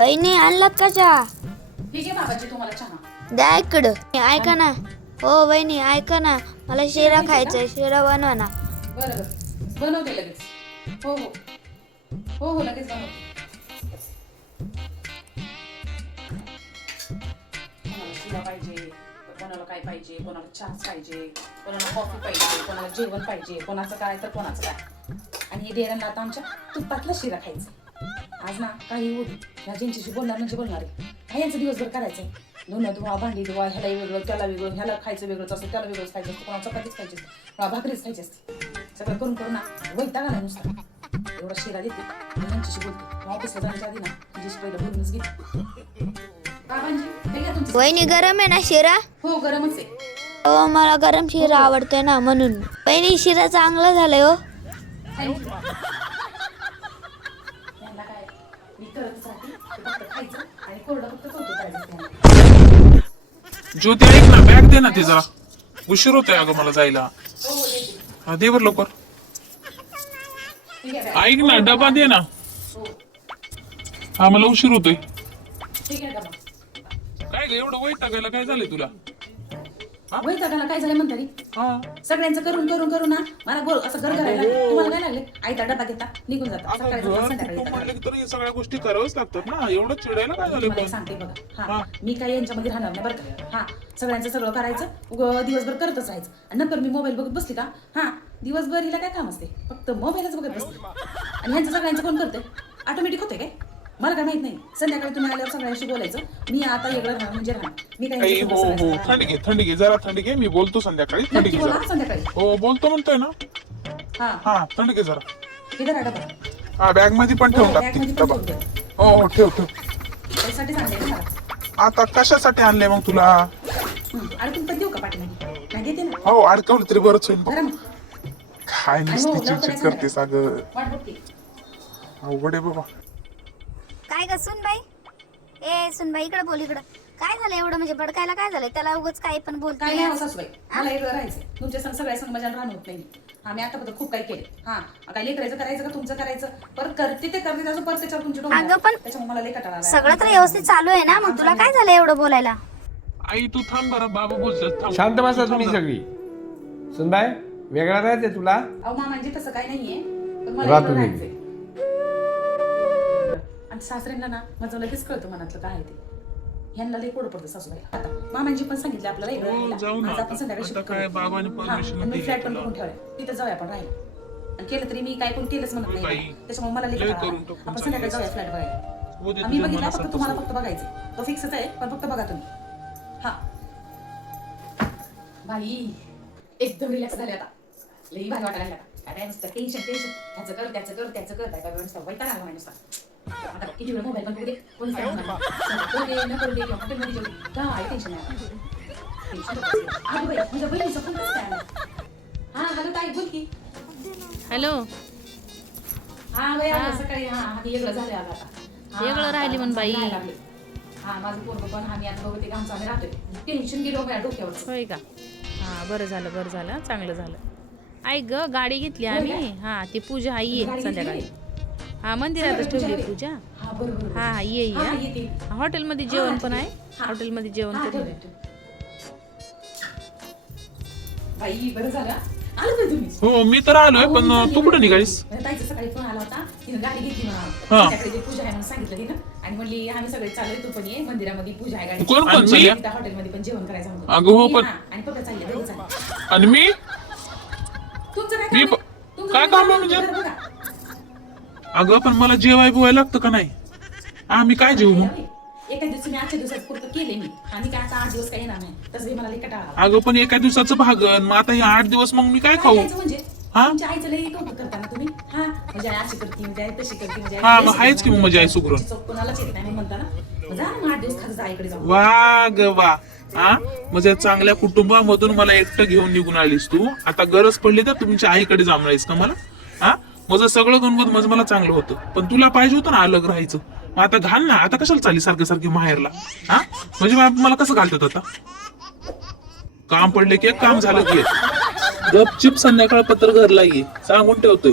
वहिनी आणलात का चहा? ठीक आहे बाबाजी, तुम्हाला चहा द्या इकडं. ऐका ना, हो वहिनी ऐका ना, मला शिरा खायचा आहे, शिरा बनवा ना. बरं बरं, बनवते लगेच. हो हो हो हो, लगेच बनवते. कोणाला शिरा पाहिजे, कोणाला काय पाहिजे, कोणाला चहा पाहिजे, कोणाला कॉफी पाहिजे, कोणाला जेवण पाहिजे, कोणाचं काय तर कोणाचं काय. आणि डेऱ्यांना आता आमच्या तुपातला शिरा खायचा. आज ना काही होती ह्या ज्यांच्याशी बोलणार म्हणजे बोलणार आहे. हा यांचं दिवसभर करायचं, धुणं धुवा, भांडी धुवा, ह्याला वेगळं त्याला वेगळं, ह्याला खायचं वेगळंच असतं, त्याला वेगळंच खायचं असतं, कोणाला चपातीच खायची असते, कोणाला भाकरीच खायची असते. सगळं करून करून ना वैताग आला नुसता. एवढा शिरा देते आणि यांच्याशी बोलते. ऑफिसला जाण्याच्या आधी ना तुझ्याशी पहिलं बोलूनच घेते. बाबांजी हे घ्या तुमचं. वहिनी गरम आहे ना शिरा? हो गरमच आहे. हो मला गरम शिरा आवडतोय ना म्हणून. वहिनी शिरा चांगला झालाय हो. थँक्यू. यांना काय मी करतच राहते, ते फक्त खायचं आणि कोरडं फक्त कौतुक करायचं त्यांना. ज्योती ऐक ना, बॅग दे ना ती जरा. उशीर होतोय अगं मला जायला. हो हो देते. हा दे बर लवकर. ठीक आहे बॅग. ऐक ना, डबा दे ना. हो हा मला उशीर होतोय. ठीक आहे बाबा. काय ग एवढं वाईट टाकायला काय झालंय तुला? वैतागाला काय झालं म्हणता रे? हा सगळ्यांचं करून करून करून ना मला गोल असं घर करायला लागलं. तुम्हाला काय लागले? आयता डबा घेता निघून जाता, अगं सकाळी घर जाता, संध्याकाळी कुटुंब येता. म्हणलं की तर हे सगळ्या गोष्टी कराव्याच लागतात ना. एवढं चिडायला काय मी झालं तुम्हाला एक पण? सांगते बघा. हा. हा मी काय यांच्यामध्ये राहणार नाही बरं का. हा सगळ्यांचं सगळं करायचं, दिवसभर करतच राहायचं आणि नंतर मी मोबाईल बघत बसली का, हा दिवसभर हिला काय काम असते, फक्त मोबाईलच बघत बसते. आणि ह्यांचं सगळ्यांचं कोण करते? ऑटोमॅटिक होते काय? मला काय माहित नाही. संध्याकाळी तुम्ही आल्यावर सगळ्यांशी बोलायचं. मी आता वेगळं राहणार म्हणजे राहणार. मी काय आई, यांच्यासोबत हो हो सगळ्यांचं थंडी घे, थंडी घे, जरा थंडी घे. मी बोलतो संध्याकाळी. थंडी नक्की घे बोला जरा. हा संध्याकाळी. हो बोलतो म्हणतोय ना. हा हा थंडी घे जरा. इथं राहा डबा. हा बॅग मध्ये पण ठेवून हो, टाकते बॅगमध्ये पण डबा. ठेवून द्या. हो हो ठेव ठेव. त्यासाठी सांगते ना मला. आता कशासाठी आणले मग तुला? आणि तुम्ही देऊ का पाठीमागे? नाही देते ना. हो अडकवलं तरी बरंच होईल बघ. जरा मग. काय आणि हो, नुसती लवकर चिडचिड या करतेस अगं. वाट बघते. अवघड आहे बाबा. काय ग सुनबाई? ए सुनबाई इकडे बोल इकडं. काय झालं एवढं म्हणजे भडकायला काय झालंय? त्याला उगाच काय पण काय बोलताय. नाही हो सासूबाई, मला वेगळं राहायचं. तुमच्या संग सगळ्या संग माझ्या राहणं होत नाही. हा मी आतापर्यंत खूप काही केले. हा काय लेकरायचं करायचं का तुमचं करायचं, परत करते ते करते त्याचं परत त्याच्यावर तुमची डोकं अगं पण त्याच्यामुळे मला लई कंटाळा आलाय. सगळं तर व्यवस्थित चालू आहे ना, मग तुला काय झालं एवढं बोलायला? आई तू थांब बरं, बाबा बोलतात थांब. शांत बसा तुम्ही सगळी. सुनबाई वेगळा राहायचंय तुला? अहो मामांजी तसं काही नाहीये, पण मला राहा वेगळं तुम्ही. राहायचंय. आणि सासऱ्यांना ना माझं लगेच कळतं मनातलं काय आहे ते. ह्यांना लई कोड पडतं सासूबाईला. आता मामांजी पण सांगितलं आपल्याला वेगळं हो, राहायला. जाऊ ना. आज आपण संध्याकाळी आता शिफ्ट काय करू. बाबांनी हा, permission आणि मी दिली फ्लॅट पण तुला. बघून ठेवलाय. तिथं जाऊया आपण राहायला. आणि केलं तरी मी काय कोण केलंच म्हणत नाही बाई, मला. त्याच्यामुळे मला लई लई कंटाळा करून आला. टाकून आपण संध्याकाळी चालली जाऊया फ्लॅट बघायला. हो दे आम्ही तुझ्या बघितला फक्त मनासारखं तुम्हाला सगळं. फक्त बघायचं. तो फिक्सच आहे, पण फक्त बघा तुम्ही. हा बाई एकदम रिलॅक्स झाले आता. लई भारी वाटायला लागला. काय नुसतं टेन्शन टेन्शन, त्याचं कर त्याचं कर त्याचं कर, काय काय नुसतं वैताग आला नुसता. आता किती वेळ मोबाईल पण बघू दे, कोणी काय म्हणणार. करू दे न करू दे किंवा हॉटेलमध्ये जेवू दे, काय टेन्शन नाही. टेन्शन अगं बाई माझ्या बहिणीचं पण कसं काय आलं? हा हॅलो ताई बोल की. हॅलो, हा बाई आलं सकाळी. हा आम्ही वेगळं झाले आलं आता. हा, वेगळं राहिली म्हण बाई. राहायला लागले. हा माझं पोरगं पण आम्ही आता बघते आमचं आम्ही राहतोय. टेन्शन गेलो माझ्या डोक्यावर. होय का? हा बरं झालं, चांगलं झालं. ऐक ग, गाडी घेतली आम्ही. हा ती पूजा हा ये गाडी संध्याकाळी. घेतली? हा मंदिरातच ठेवली पूजा. हा बरोबर. हा ये हा, ये. येते. हॉटेलमध्ये जेवण हा, पण आहे. हा. हॉटेलमध्ये जेवण हा, करून ठेवलं, ठेवलं. बाई बरं झालं आलं बाई तुम्ही. हो मी तर आलोय, पण तू कुठे निघालीस? ताईचा सकाळी फोन आला होता, तिनं गाडी घेतली म्हणा. हा. त्याकडे ते पूजा आहे म्हणून सांगितलं तिनं. आणि म्हणली आम्ही सगळे चाललोय, तू पण ये मंदिरामध्ये पूजा आहे गाडी. कोण कोण चालले? हॉटेलमध्ये पण जेवण करायचं म्हणून. अगं हो, मी, पण- हा, आणि पप्पा चालले दोघं चालले. आणि मी तुमचं काय मी काम आहे? तुमचं काय काम आहे म्हणजे? घर बघा. अगं पण मला जेवाय बिवायला लागतं का नाही? आम्ही काय जेवू मग? एका दिवशी मी आजच्या दिवसात पुरतं केले मी. आणि काय आता 8 दिवस काही येणार नाही. तसं मला लई कंटाळा आला. अगं पण एका दिवसाचं भागन, मग आता हे 8 दिवस मग मी काय खाऊ? खायचं म्हणजे हा? तुमच्या आईचं लई कौतुक करताना तुम्ही. हा म्हणजे आई अशी करते, म्हणजे आई तशी करते, म्हणजे आई हा, लई मग आहेच की मग माझी आई सुगरण. तिची चौक कोणालाच येत नाही मग म्हणता ना. मग जा ना मग 8 दिवस खात आईकडे जाऊन. वा ग वा. हा म्हणजे चांगल्या कुटुंबामधून मला एकटं घेऊन निघून आलीस तू. आता गरज पडली तर तुमच्या आईकडे जाणारस का मला? हा माझं सगळं गणपत माझं मला चांगलं होतं, पण तुला पाहिजे होतं ना अलग राहायचं. मग आता घाल ना. आता कशाला चालली सारखं सारखी माहेरला? हा म्हणजे मला कसं घालतात आता? काम पडले की काम झालं की गपचिप संध्याकाळ पत्र घरला ये सांगून ठेवतोय.